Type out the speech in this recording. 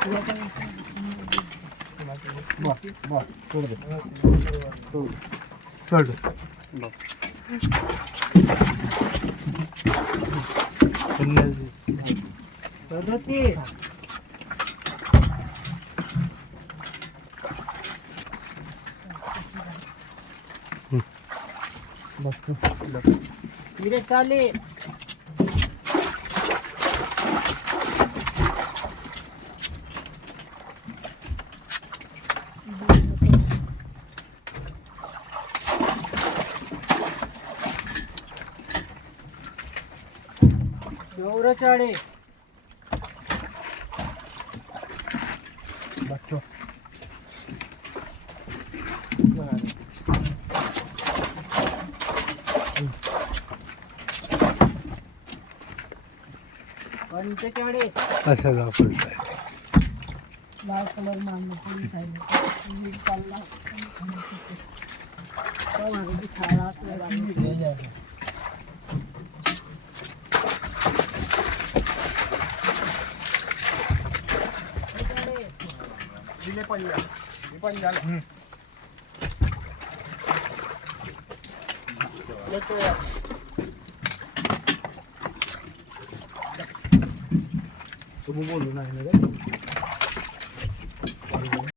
Bak, bak, durdu. Durdu. Durdu. Bak. Durdu. Bak, bak. Bir de salih. ज़ोर चाड़े। बच्चों। अच्छा दाखल लाल कलर मारना पूरी साइड में पाला तो हमारे दिखा रहा तो ले जाएगा। తినే పని కాదు ఈ పని కాదు Subuh dulu nah ini deh.